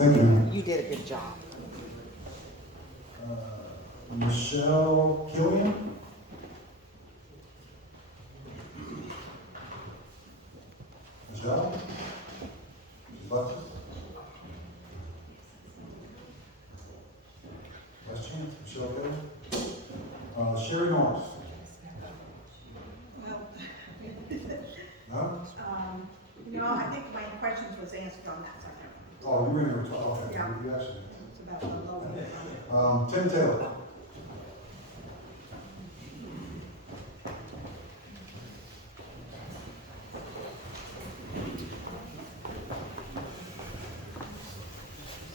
Thank you, ma'am. You did a good job. Michelle Killian? Michelle? She's left us? Last chance, Michelle Killian? Sherry Norris? Well, No? I think my questions was answered on that subject. Oh, you were going to talk, okay, Yeah. you actually. It's about the low. Tim Taylor?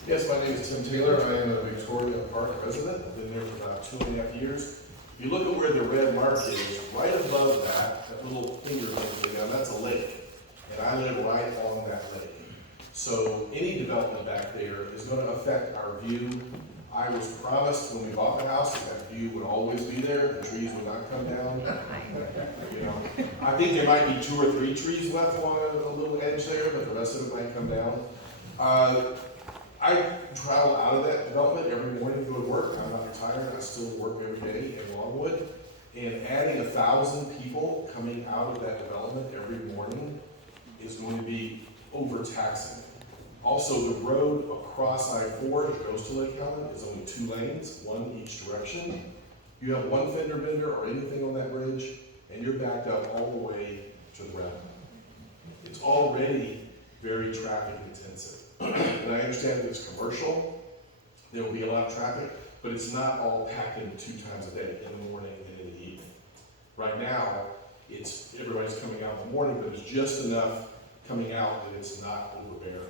Yes, my name is Tim Taylor. I am a Victoria Park resident. I've been there for about 2.5 years. If you look at where the red mark is, right above that, that little finger thing down, that's a lake. And I live right on that lake. So any development back there is going to affect our view. I was promised when we bought the house that that view would always be there, the trees would not come down. You know, I think there might be 2 or 3 trees left along a little edge there, but the rest of it might come down. I travel out of that development every morning to go to work. I'm not retired, I still work every day in Longwood. And adding 1,000 people coming out of that development every morning is going to be overtaxing. Also, the road across I-4 that goes to Lake Helen is only 2 lanes, 1 each direction. You have 1 fender bender or anything on that bridge, and you're backed up all the way to the road. It's already very traffic intensive. And I understand that it's commercial, there will be a lot of traffic, but it's not all packed in 2 times a day, in the morning and in the evening. Right now, everybody's coming out in the morning, but it's just enough coming out that it's not overbearing.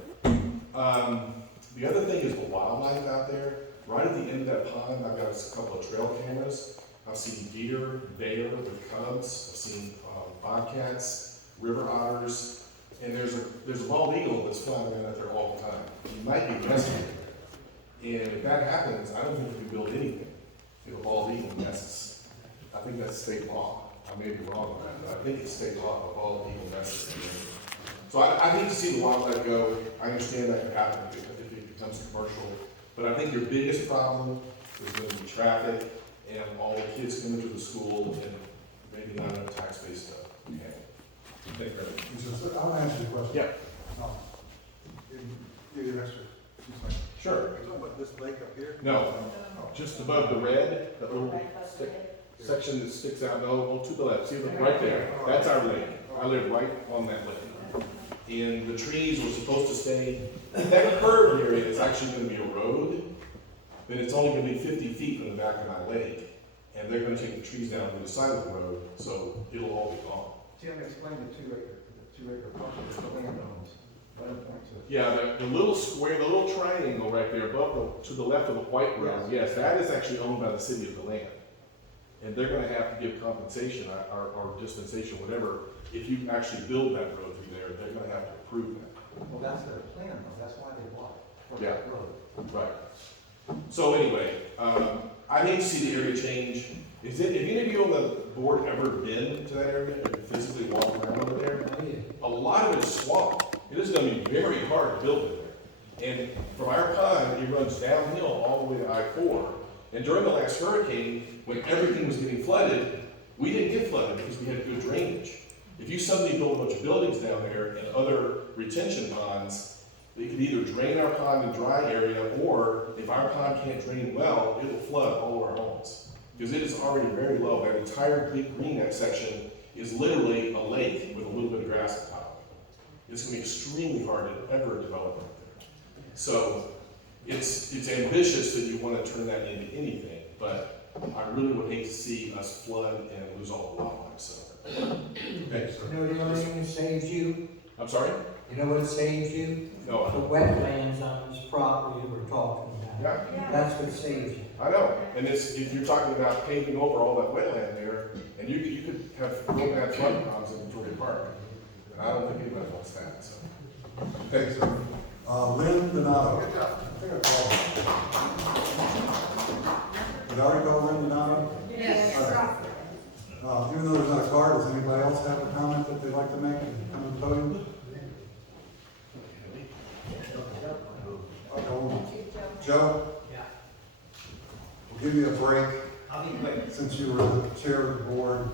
The other thing is the wildlife out there. Right at the end of that pond, I've got a couple of trail cameras. I've seen deer, bear with cubs. I've seen bobcats, river otters, and there's a bald eagle that's flying around out there all the time. You might be nesting there. And if that happens, I don't think you can build anything if a bald eagle nests. I think that's state law. I may be wrong on that, but I think it's state law, a bald eagle nests. So I need to see the wildlife go. I understand that could happen if it becomes commercial, but I think your biggest problem is going to be traffic and all the kids coming to the school and maybe not enough tax base to handle. Thank you very much. I want to answer your question. Yeah. Give you extra. Sure. Are you talking about this lake up here? No, just above the red, that little section that sticks out, no, to the left, see, look, right there, that's our lake. I live right on that lake. And the trees were supposed to stay, that curved area is actually gonna be a road, but it's only gonna be 50 feet from the back of my lake. And they're gonna take the trees down to the side of the road, so it'll all be gone. Tim, explain the 2-acre parcel that the land owns. Yeah, the little square, the little triangle right there above to the left of the white road, yes, that is actually owned by the city of the land. And they're gonna have to give compensation or dispensation, whatever, if you actually build that road through there, they're gonna have to approve that. Well, that's their plan, though, that's why they bought it, for Yeah. that road. Right. So anyway, I need to see the area change. Have any of you on the board ever been to that area, or physically walked around over there? A lot of it is swamp. It is gonna be very hard to build in there. And from our pond, it runs downhill all the way to I-4. And during the last hurricane, when everything was getting flooded, we didn't get flooded because we had good drainage. If you suddenly build a bunch of buildings down there and other retention ponds, it could either drain our pond in dry area, or if our pond can't drain well, it will flood all of our homes. Because it is already very low. That entire green section is literally a lake with a little bit of grass on top of it. It's gonna be extremely hard to ever develop right there. So it's ambitious that you wanna turn that into anything, but I really would hate to see us flood and lose all the wildlife, so. Okay, sir. You know the only thing that saves you? I'm sorry? You know what saves you? No, I The don't. wetlands on this property that we're talking about. Yeah, That's what saves you. I know, and if you're talking about paving over all that wetland there, and you could have real bad flood problems in Victoria Park, and I don't think anybody wants that, so. Thanks, sir. Lynn Donato. I think I called. Did I already call Lynn Donato? Yes. Even though there's not a card, does anybody else have a comment that they'd like to make and come to the podium? Okay, Joe, Yeah. we'll give you a break I'll be quick. since you were the chair of the board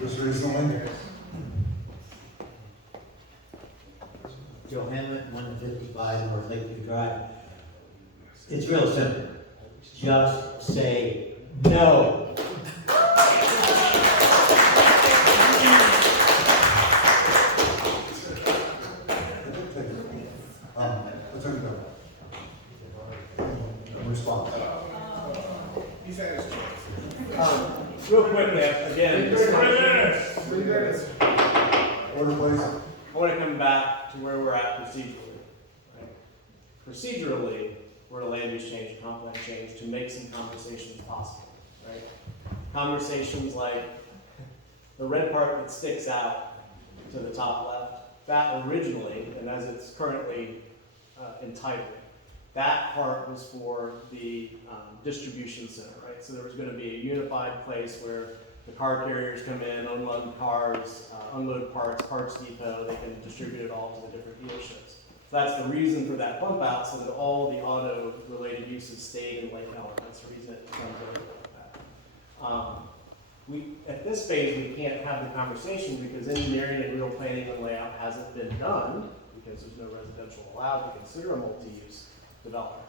just recently. Joe Hammond, 155 North Lakeview Drive. It's real simple. Just say no. Attorney General. Response. He's had his chance. Real quick, again, Order, please. I want to come back to where we're at procedurally. Right? Procedurally, we're a land use change, a comp plan change, to make some conversations possible. Right? Conversations like the red part that sticks out to the top left, that originally, and as it's currently entitled, that part was for the distribution center, right? So there was going to be a unified place where the car carriers come in, unload cars, unload parts, parts depot, they can distribute it all to the different dealerships. So that's the reason for that bump out, so that all the auto-related uses stayed in Lake Helen. That's the reason it becomes over like that. At this phase, we can't have the conversation because engineering and real planning and layout hasn't been done because there's no residential allowed to consider a multi-use development.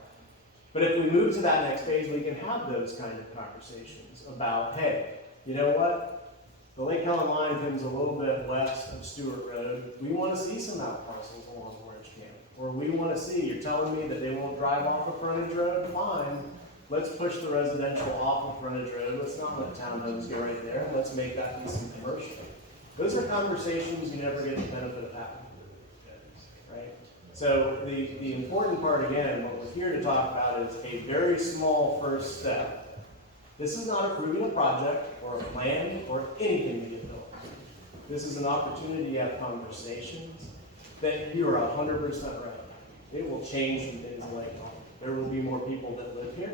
But if we move to that next phase, we can have those kind of conversations about, hey, you know what? The Lake Helen line comes a little bit west of Stewart Road. We want to see some out parcels along Orange Camp. Or we want to see, you're telling me that they won't drive off of frontage road? Fine. Let's push the residential off of frontage road. Let's not let townhomes go right there. Let's make that be some commercial. Those are conversations you never get the benefit of having. Right? So the important part, again, what we're here to talk about is a very small first step. This is not approving a project or a plan or anything to get built. This is an opportunity to have conversations that you are 100% right. It will change some things like there will be more people that live here.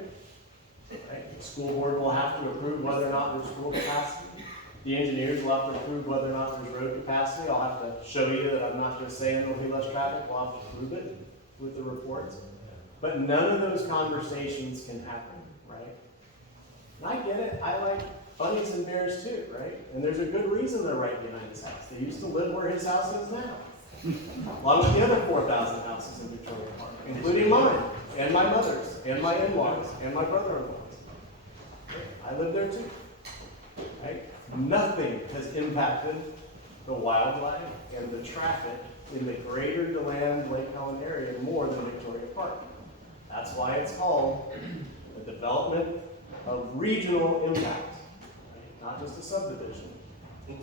Right? The school board will have to approve whether or not there's school capacity. The engineers will have to approve whether or not there's road capacity. I'll have to show you that I'm not just saying there'll be less traffic. We'll have to prove it with the reports. But none of those conversations can happen, right? And I get it. I like bunnies and bears too, right? And there's a good reason they're right behind his house. They used to live where his house is now. Along with the other 4,000 houses in Victoria Park, including mine, and my mother's, and my in-laws, and my brother-in-law's. I live there too, right? Nothing has impacted the wildlife and the traffic in the greater DeLand, Lake Helen area more than Victoria Park. That's why it's called the development of regional impact, right? Not just a subdivision.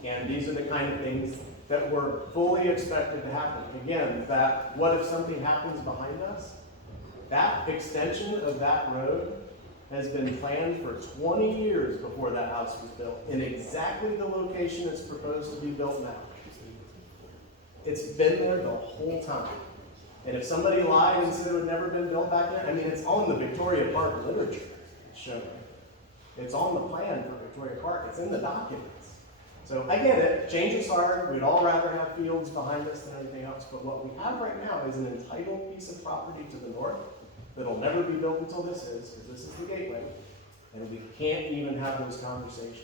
And these are the kind of things that were fully expected to happen. Again, that what if something happens behind us? That extension of that road has been planned for 20 years before that house was built, in exactly the location it's proposed to be built now. It's been there the whole time. And if somebody lied and said it had never been built back there, I mean, it's on the Victoria Park literature. It's shown. It's on the plan for Victoria Park. It's in the documents. So I get it, change is hard, we'd all rather have fields behind us than anything else, but what we have right now is an entitled piece of property to the north that'll never be built until this is, because this is the gateway, and we can't even have those conversations.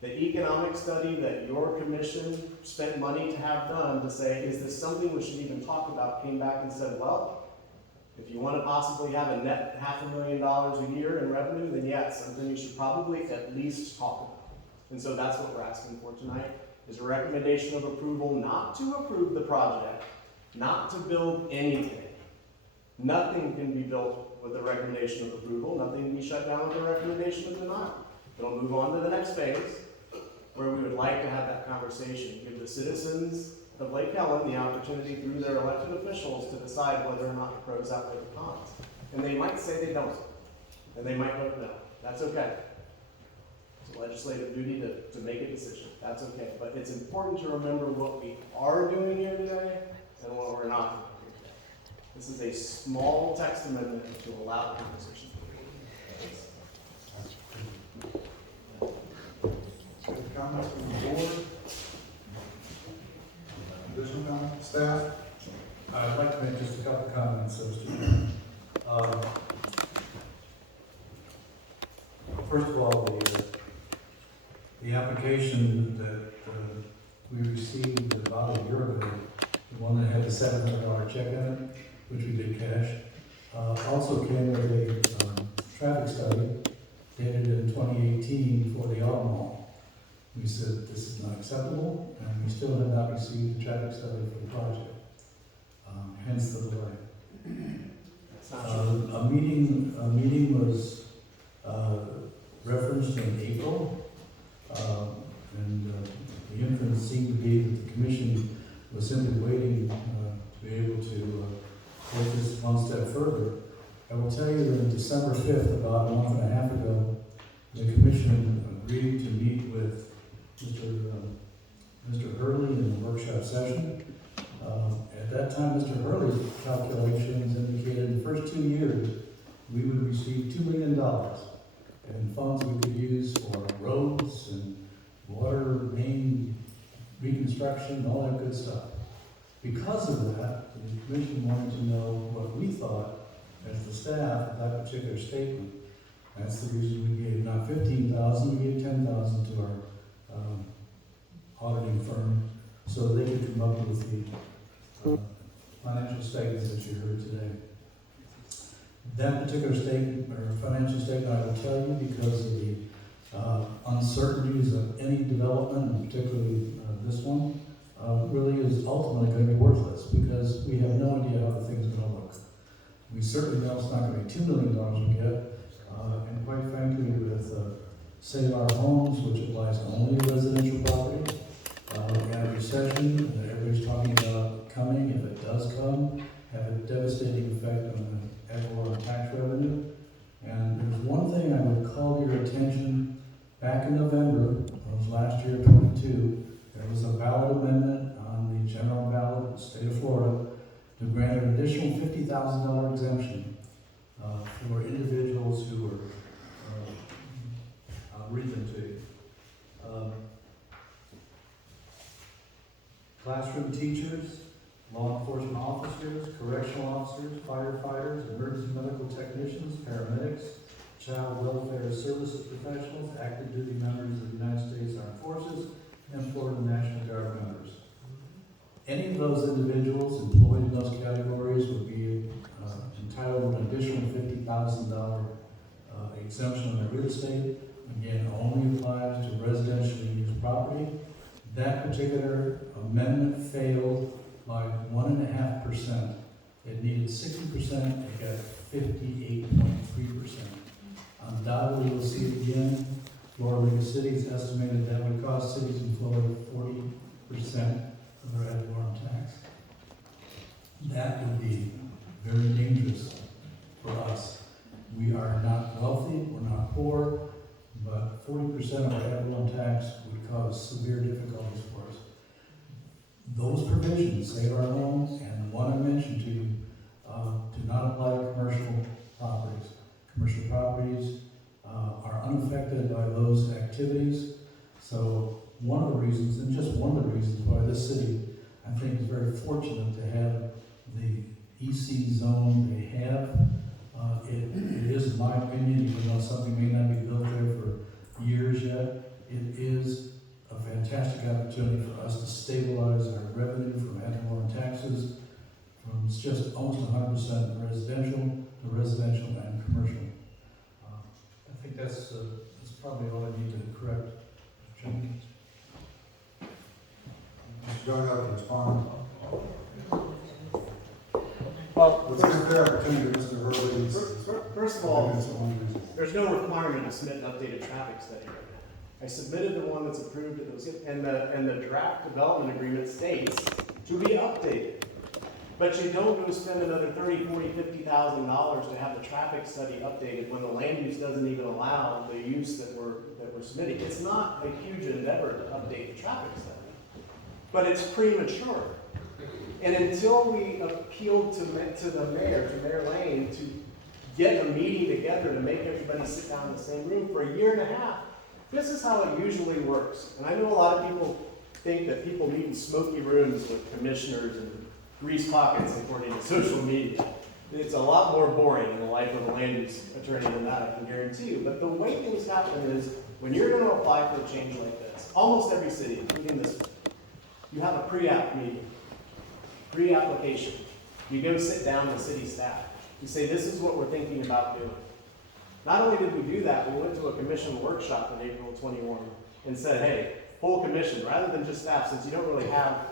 The economic study that your commission spent money to have done to say, is this something we should even talk about, came back and said, well, if you want to possibly have a net $500,000 a year in revenue, then yeah, it's something you should probably at least talk about. And so that's what we're asking for tonight, is a recommendation of approval not to approve the project, not to build anything. Nothing can be built with a recommendation of approval. Nothing can be shut down with a recommendation of denial. It'll move on to the next phase, where we would like to have that conversation, give the citizens of Lake Helen the opportunity through their elected officials to decide whether or not the pros outweigh the cons. And they might say they don't, and they might vote no. That's okay. It's a legislative duty to make a decision. That's okay. But it's important to remember what we are doing here today and what we're not doing here today. This is a small text amendment to allow the conversation. Any comments from the board? Additional comments, staff? I'd like to make just a couple comments, so to first of all, the application that we received about a year ago, the one that had the $700 check on it, which we did cash, also came with a traffic study dated in 2018 for the auto mall. We said this is not acceptable, and we still have not received the traffic study for the project. Hence the delay. That's not true. A meeting was referenced in April, and the inference seemed to be that the commission was simply waiting to be able to take this one step further. I will tell you that on December 5th, about a month and a half ago, the commission agreed to meet with Mr. Hurley in the workshop session. At that time, Mr. Hurley's calculations indicated in the first 2 years, we would receive $2 million in funds we could use for roads and water main reconstruction, all that good stuff. Because of that, the commission wanted to know what we thought as the staff of that particular statement. That's the reason we gave not $15,000, we gave $10,000 to our auditing firm so they could come up with the financial statements that you heard today. That particular statement, or financial statement, I will tell you, because of the uncertainties of any development, and particularly this one, really is ultimately going to be worthless, because we have no idea how the thing's going to look. We certainly know it's not going to be $2 million we get, and quite frankly, with Save Our Homes, which applies only to residential property, and a recession that everybody's talking about coming, if it does come, have a devastating effect on the ad valorem tax revenue. And there's one thing I would call to your attention. Back in November of last year, 22, there was a ballot amendment on the general ballot of the state of Florida to grant an additional $50,000 exemption for individuals who are, I'll read them to you. Classroom teachers, law enforcement officers, correctional officers, firefighters, emergency medical technicians, paramedics, child welfare services professionals, active duty members of the United States Armed Forces, and Florida National Guard members. Any of those individuals employed in those categories would be entitled to an additional $50,000 exemption on their real estate. Again, only applies to residentially used property. That particular amendment failed by 1.5%. It needed 60%, it got 58.3%. Undoubtedly, you'll see it again. Florida League of Cities estimated that would cost cities in Florida 40% of their ad valorem tax. That would be very dangerous for us. We are not wealthy, we're not poor, but 40% of our ad valorem tax would cause severe difficulties for us. Those provisions, Save Our Homes, and the one I mentioned to you, do not apply to commercial properties. Commercial properties are unaffected by those activities. So one of the reasons, and just one of the reasons why this city, I think, is very fortunate to have the EC zone they have. It is, in my opinion, even though something may not be built there for years yet, it is a fantastic opportunity for us to stabilize our revenue from ad valorem taxes from just almost 100% residential to residential and commercial. I think that's probably all I need to correct. Jim? Mr. Doug, to respond. Well, Let's give fair opportunity to Mr. Hurley's. first of all, there's no requirement to submit an updated traffic study right now. I submitted the one that's approved, and the draft development agreement states to be updated. But you don't go spend another $30,000, $40,000, $50,000 to have the traffic study updated when the land use doesn't even allow the use that we're submitting. It's not a huge endeavor to update the traffic study, but it's premature. And until we appealed to the mayor, to Mayor Lane, to get a meeting together to make everybody sit down in the same room for a year and a half, this is how it usually works. And I know a lot of people think that people meet in smoky rooms with commissioners and grease pockets according to social media. It's a lot more boring in the life of a land use attorney than that, I can guarantee you. But the way things happen is, when you're gonna apply for a change like this, almost every city, including this one, you have a pre-app meeting, pre-application. You go sit down with city staff. You say, this is what we're thinking about doing. Not only did we do that, we went to a commission workshop in April 21 and said, hey, full commission, rather than just staff, since you don't really have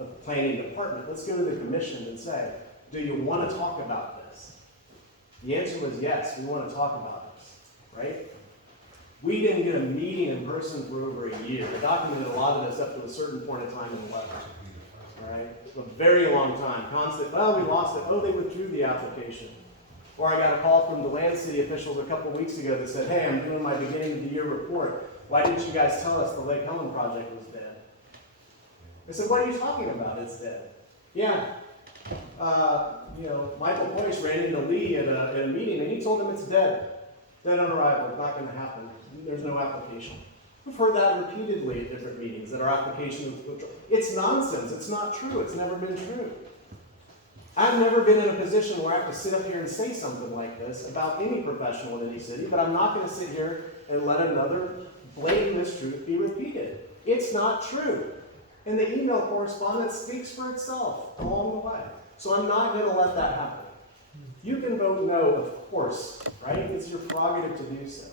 a planning department, let's go to the commission and say, do you want to talk about this? The answer was yes, we want to talk about this, right? We didn't get a meeting in person for over a year. The document allotted us up to a certain point in time in the letter, all right? A very long time, constant, well, we lost it, oh, they withdrew the application. Or I got a call from the land city officials a couple weeks ago that said, hey, I'm doing my beginning of the year report. Why didn't you guys tell us the Lake Helen project was dead? I said, what are you talking about? It's dead. Yeah. Michael Boyce ran into Lee at a meeting and he told him it's dead. Dead on arrival. It's not going to happen. There's no application. We've heard that repeatedly at different meetings, that our application was withdrawn. It's nonsense. It's not true. It's never been true. I've never been in a position where I have to sit up here and say something like this about any professional in any city, but I'm not going to sit here and let another blatant mistruth be repeated. It's not true. And the email correspondence speaks for itself along the way. So I'm not going to let that happen. You can vote no, of course, right? It's your prerogative to do so.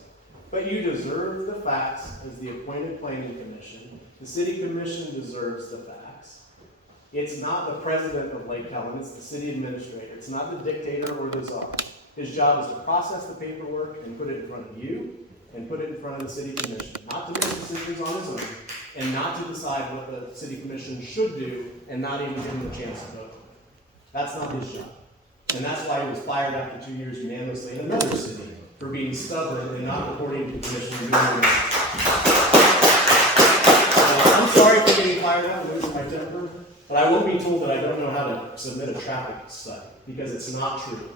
But you deserve the facts as the appointed planning commission. The city commission deserves the facts. It's not the president of Lake Helen, it's the city administrator. It's not the dictator or the czar. His job is to process the paperwork and put it in front of you and put it in front of the city commission. Not to make decisions on his own and not to decide what the city commission should do and not even give him a chance to vote. That's not his job. And that's why he was fired after 2 years unanimously in another city for being stubborn and not reporting to the commission. I'm sorry for getting fired out and losing my temper, but I won't be told that I don't know how to submit a traffic study, because it's not true.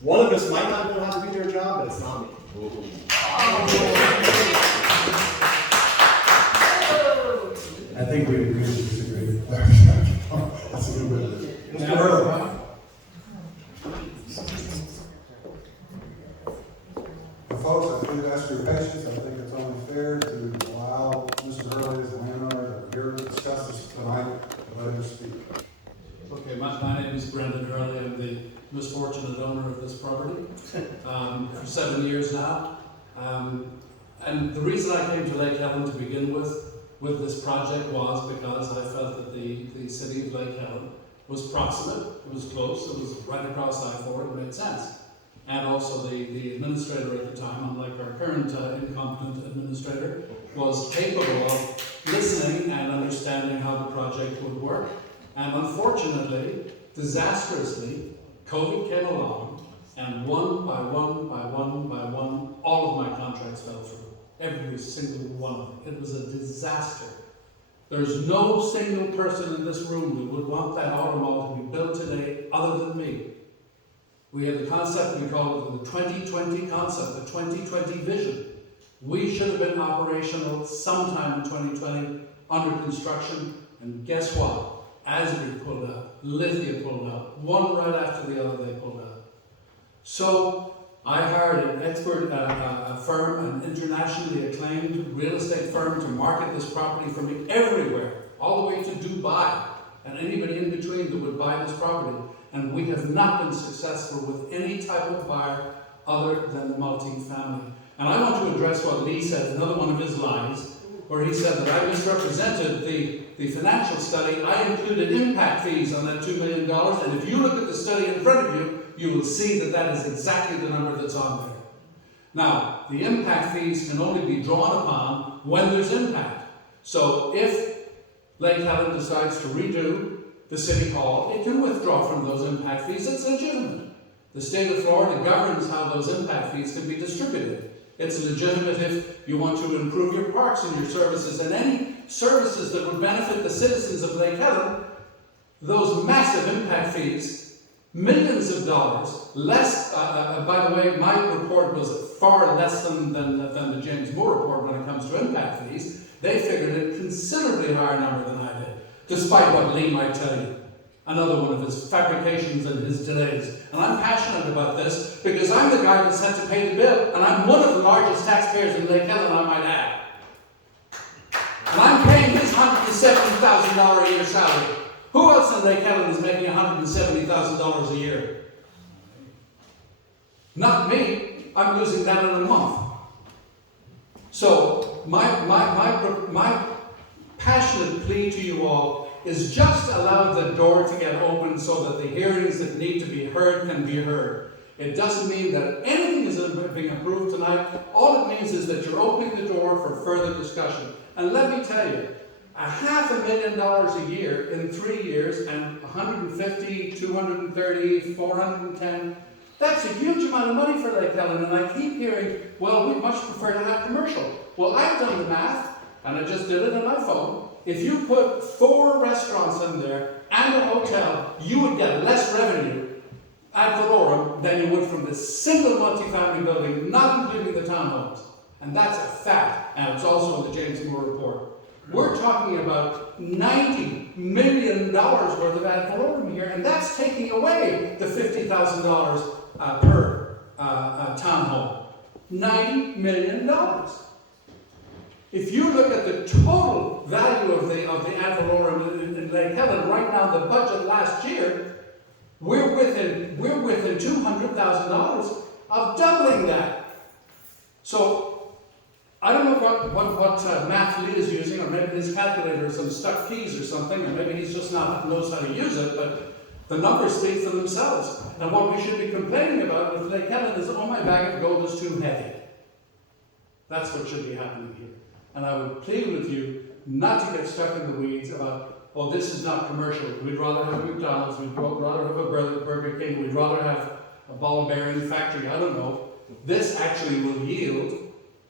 One of us might not know how to do their job, but it's not me. I think we agree to disagree. That's a little bit. Mr. Hurley. Folks, I please ask for your patience. I think it's only fair to allow Mr. Hurley, as the landowner that we're here to discuss this tonight, to let him speak. Okay, my name is Brendan Hurley. I'm the misfortunate owner of this property for 7 years now. And the reason I came to Lake Helen to begin with this project was because I felt that the city of Lake Helen was proximate, it was close, it was right across I-4, it made sense. And also the administrator at the time, unlike our current incompetent administrator, was capable of listening and understanding how the project would work. And unfortunately, disastrously, COVID came along, and one by one by one by one, all of my contracts fell through. Every single one of them. It was a disaster. There's no single person in this room that would want that automall to be built today other than me. We had the concept, we call it the 2020 concept, the 2020 vision. We should have been operational sometime in 2020, under construction, and guess what? Asbury pulled out, Lithia pulled out, one right after the other they pulled out. So I hired an expert, a firm, an internationally acclaimed real estate firm to market this property for me everywhere, all the way to Dubai, and anybody in between that would buy this property. And we have not been successful with any type of buyer other than the multi-family. And I want to address what Lee said, another one of his lies, where he said that I misrepresented the financial study. I included impact fees on that $2 million, and if you look at the study in front of you, you will see that that is exactly the number that's on there. Now, the impact fees can only be drawn upon when there's impact. So if Lake Helen decides to redo the City Hall, it can withdraw from those impact fees. It's legitimate. The state of Florida governs how those impact fees can be distributed. It's legitimate if you want to improve your parks and your services and any services that would benefit the citizens of Lake Helen. Those massive impact fees, millions of dollars, less, by the way, my report was far less than the James Moore report when it comes to impact fees. They figured a considerably higher number than I did, despite what Lee might tell you. another one of his fabrications and his delays. And I'm passionate about this because I'm the guy that's had to pay the bill, and I'm one of the largest taxpayers in Lake Helen, I might add. And I'm paying his $170,000 a year salary. Who else in Lake Helen is making $170,000 a year? Not me. I'm losing that in a month. So my passionate plea to you all is just allow the door to get open so that the hearings that need to be heard can be heard. It doesn't mean that anything is being approved tonight. All it means is that you're opening the door for further discussion. And let me tell you, $500,000 a year in 3 years and 150, 230, 410, that's a huge amount of money for Lake Helen. And I keep hearing, well, we much prefer to have commercial. Well, I've done the math, and I just did it on my phone. If you put 4 restaurants in there and a hotel, you would get less revenue ad valorem than you would from the single multifamily building, not including the townhomes. And that's a fact, and it's also in the James Moore report. We're talking about $90 million worth of ad valorem here, and that's taking away the $50,000 per townhome. $90 million. If you look at the total value of the ad valorem in Lake Helen right now, the budget last year, we're within $200,000 of doubling that. So I don't know what math Lee is using, or maybe his calculator has some stuck keys or something, or maybe he's just not knows how to use it, but the numbers speak for themselves. And what we should be complaining about with Lake Helen is, oh, my bag of gold is too heavy. That's what should be happening here. And I would plead with you not to get stuck in the weeds about, oh, this is not commercial. We'd rather have a McDonald's, we'd rather have a Burger King, we'd rather have a ball bearing factory, I don't know. This actually will yield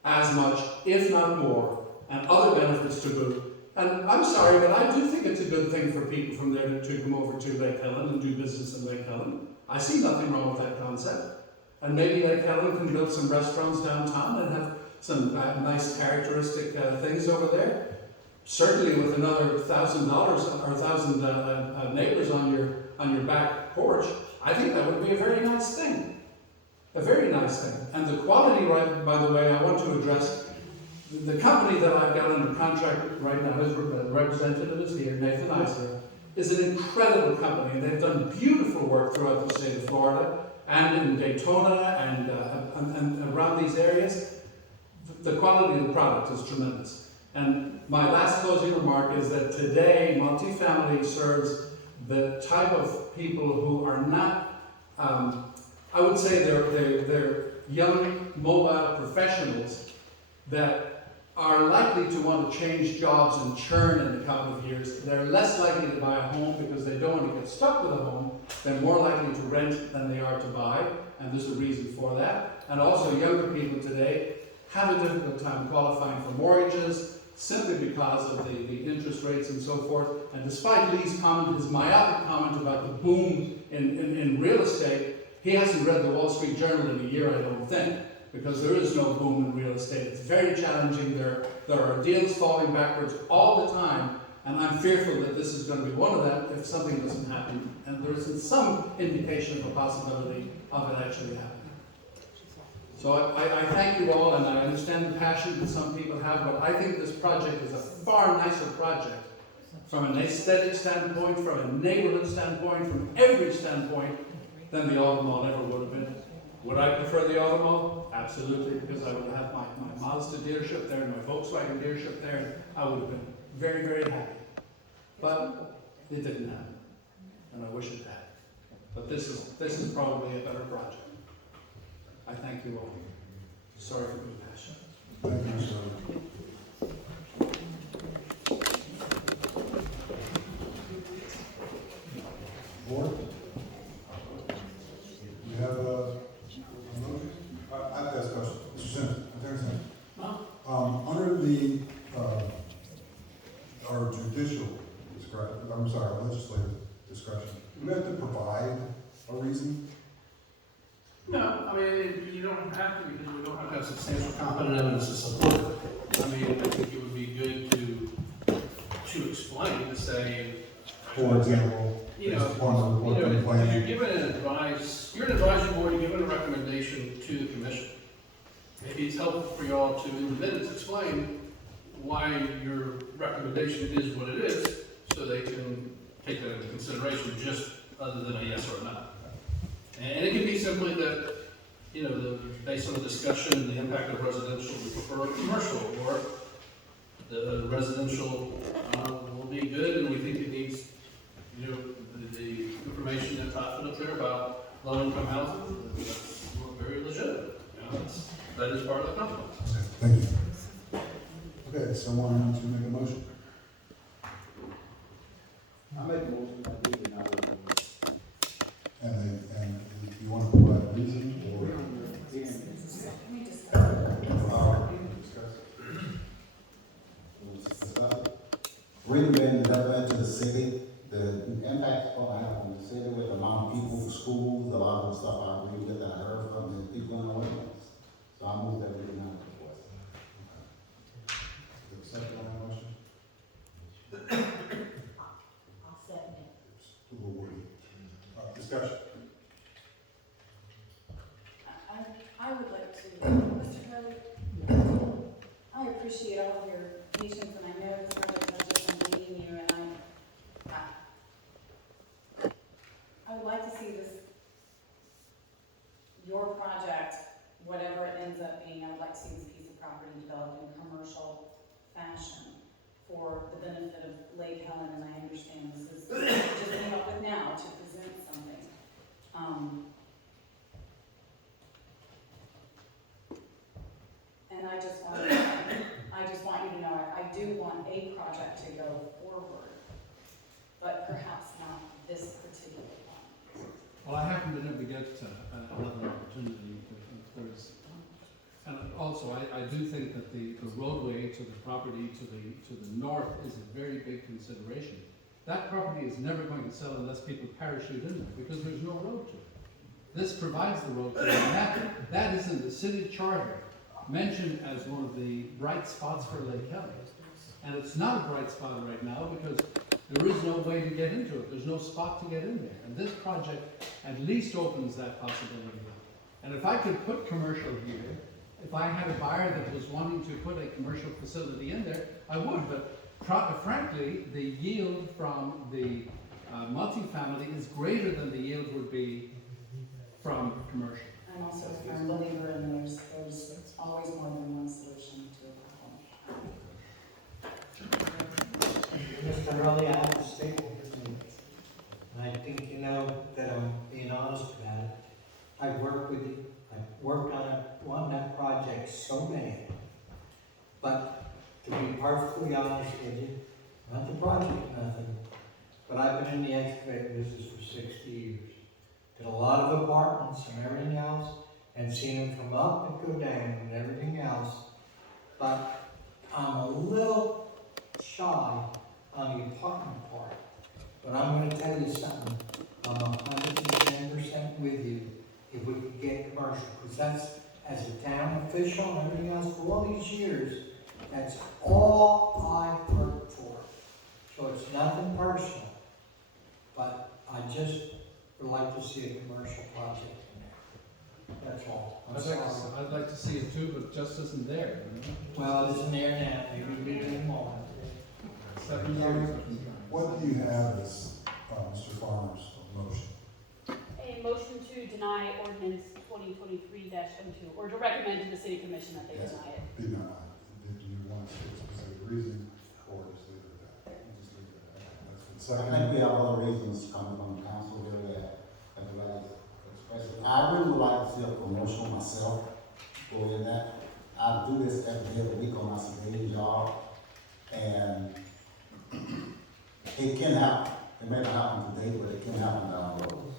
as much, if not more, and other benefits to boot. And I'm sorry, but I do think it's a good thing for people from there to come over to Lake Helen and do business in Lake Helen. I see nothing wrong with that concept. And maybe Lake Helen can build some restaurants downtown and have some nice characteristic things over there. Certainly with another $1,000 or 1,000 neighbors on your back porch, I think that would be a very nice thing. A very nice thing. And the quality, right, by the way, I want to address. The company that I've got under contract right now, his representative is here, Nathan Eisler, is an incredible company, and they've done beautiful work throughout the state of Florida and in Daytona and around these areas. The quality of the product is tremendous. And my last closing remark is that today multifamily serves the type of people who are not, I would say they're young, mobile professionals that are likely to want to change jobs and churn in a couple of years. They're less likely to buy a home because they don't want to get stuck with a home. They're more likely to rent than they are to buy, and there's a reason for that. And also younger people today have a difficult time qualifying for mortgages simply because of the interest rates and so forth. And despite Lee's comment, his myopic comment about the boom in real estate, he hasn't read the Wall Street Journal in a year, I don't think, because there is no boom in real estate. It's very challenging. There are deals falling backwards all the time, and I'm fearful that this is going to be one of them if something doesn't happen. And there isn't some indication of a possibility of it actually happening. So I thank you all, and I understand the passion that some people have, but I think this project is a far nicer project from an aesthetic standpoint, from a neighborhood standpoint, from every standpoint, than the Automall ever would have been. Would I prefer the Automall? Absolutely, because I would have my Mazda dealership there and my Volkswagen dealership there, and I would have been very, very happy. But it didn't happen, and I wish it had. But this is probably a better project. I thank you all. Sorry for being passionate. Thank you, sir. Board? You have a motion? I've got a question. Mr. Simmons, Attorney Simmons. Under the, our judicial discretion, I'm sorry, our legislative discretion, do we have to provide a reason? No, I mean, you don't have to, because we don't have to have substantial competent evidence to support it. I mean, I think it would be good to explain, to say, For example, You based know, upon the report from the you're planning. given an advice, you're an advisory board, you're given a recommendation to the commission. Maybe it's helpful for y'all to, in the minutes, explain why your recommendation is what it is, so they can take that into consideration, just other than a yes or a no. And it can be simply that, you know, based on the discussion, the impact of residential, we prefer commercial, or the residential will be good, and we think it needs, you know, the information that Todd put up there about low-income housing, that's very legitimate. You know, that is part of the compromise. Okay, thank you. Okay, someone want to make a motion? I make a motion that we deny the And you want to provide a reason or? Reading being development to the city, the impact it's going to have on the city with the amount of people, the schools, a lot of the stuff I agree with that I heard from the people in the audience. So I move that we deny the request. Is there a second on that motion? I'll second it. Who will wait? Discussion. I would like to, Mr. Hurley, I appreciate all of your patience, and I know it's not just I'm meeting you, and I would like to see this, your project, whatever it ends up being, I would like to see this piece of property developed in commercial fashion for the benefit of Lake Helen, and I understand this is just came up with now to present something. And I just want you to know, I do want a project to go forward, but perhaps not this particular one. Well, I happen to never get another opportunity if there's, and also I do think that the roadway to the property to the north is a very big consideration. That property is never going to sell unless people parachute in there because there's no road to it. This provides the road to it, and that is in the city charter, mentioned as one of the bright spots for Lake Helen. And it's not a bright spot right now because there is no way to get into it. There's no spot to get in there. And this project at least opens that possibility. And if I could put commercial here, if I had a buyer that was wanting to put a commercial facility in there, I would. But frankly, the yield from the multifamily is greater than the yield would be from commercial. I'm also a firm believer in there's always more than one solution to a problem. Mr. Hurley, I have a statement to make. And I think you know that I'm being honest about it. I've worked with you, I've worked on that project so bad. But to be perfectly honest with you, not the project, nothing, but I've been in the excavator business for 60 years. Did a lot of apartments and everything else, and seen them come up and go down and everything else. But I'm a little shy on the apartment part. But I'm going to tell you something. I'm 110% with you if we could get commercial, because that's, as a town official and everything else for all these years, that's all I worked for. So it's nothing personal. But I just would like to see a commercial project in there. That's all. I'm sorry. I'd like to see it too, but just isn't there. You know? Well, it isn't there now. Maybe we need more. 7 years. What do you have as Mr. Farmer's motion? A motion to deny ordinance 2023-02, or to recommend to the city commission that they Yes. deny it. Be not. Do you want to state a specific reason or just leave it at that? Just leave it at that. That's been I seconded. think we have other reasons coming from the council here that I'd like to express. I really would like to see a promotion myself for that. I do this every day of the week on my civilian job, and it can happen. It may not happen today, but it can happen down the road.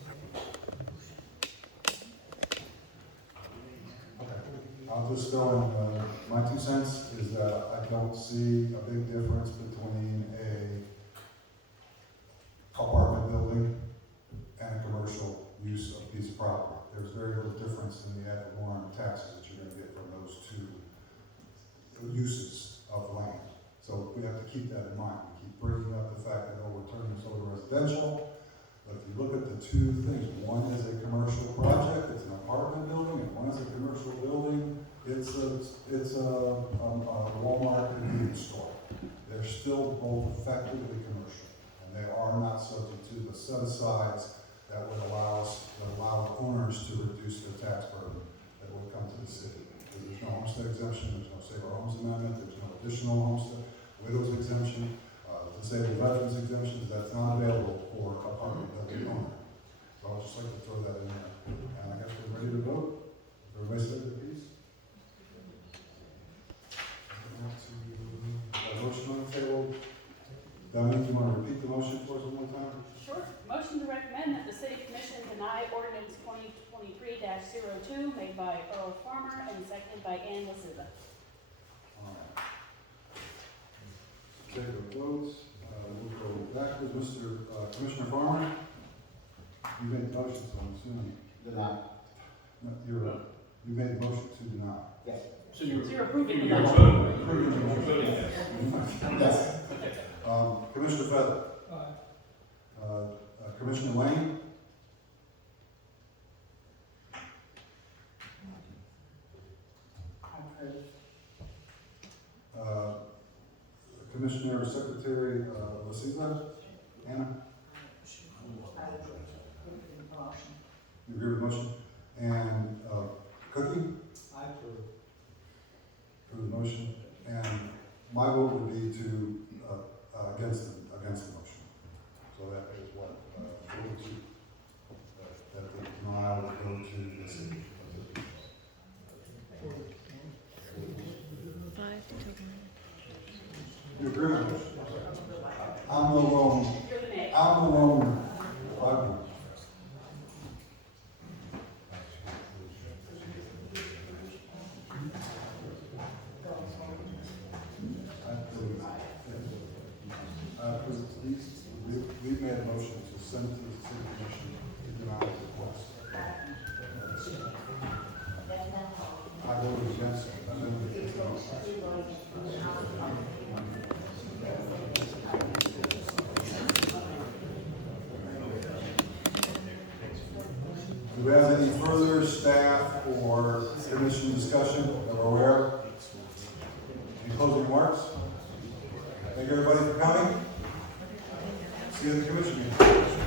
Okay, I'll just throw in my 2 cents is that I don't see a big difference between a apartment building and a commercial use of a piece of property. There's very little difference in the ad valorem taxes that you're gonna get from those two uses of land. So we have to keep that in mind. We keep bringing up the fact that, oh, we're turning this over as a residential. But if you look at the two things, one is a commercial project, it's an apartment building, and one is a commercial building, it's a Walmart convenience store. They're still both effectively commercial, and they are not subject to the set-asides that would allow owners to reduce their tax burden that would come to the city. Because there's no homestead exemption, there's no Save Our Homes Amendment, there's no additional homestead, widows exemption, disabled veterans exemptions, that's not available for apartment building owner. So I'd just like to throw that in there. And I guess we're ready to vote. Everybody said their piece? Motion on the table. Dominique, do you want to repeat the motion for us one more time? Sure. Motion to recommend that the city commission deny ordinance 2023-02 made by Earl Farmer and seconded by Ann Lasiva. All right. Take the votes. We'll go backwards. Mr. Commissioner Farmer? You made the motion, so I'm assuming. Deny. No, you made the motion to deny. Yes. So you're, So you're approving the you're motion. Approving the motion. Yes. Commissioner Feather? Commissioner Lane? Commissioner Secretary Lasiva? Anna? You agree with the motion? And Cookie? I approve. Approve the motion. And my vote would be to against the motion. So that is what that the denial would go to the city. You agree with the motion? I'm the lone. You're the nay. I'm the lone. We've made a motion to send to the city commission to deny the request. I voted against it. Do we have any further staff or commission discussion that we're aware of? Any closing remarks? Thank you everybody for coming. See you in the commission meeting.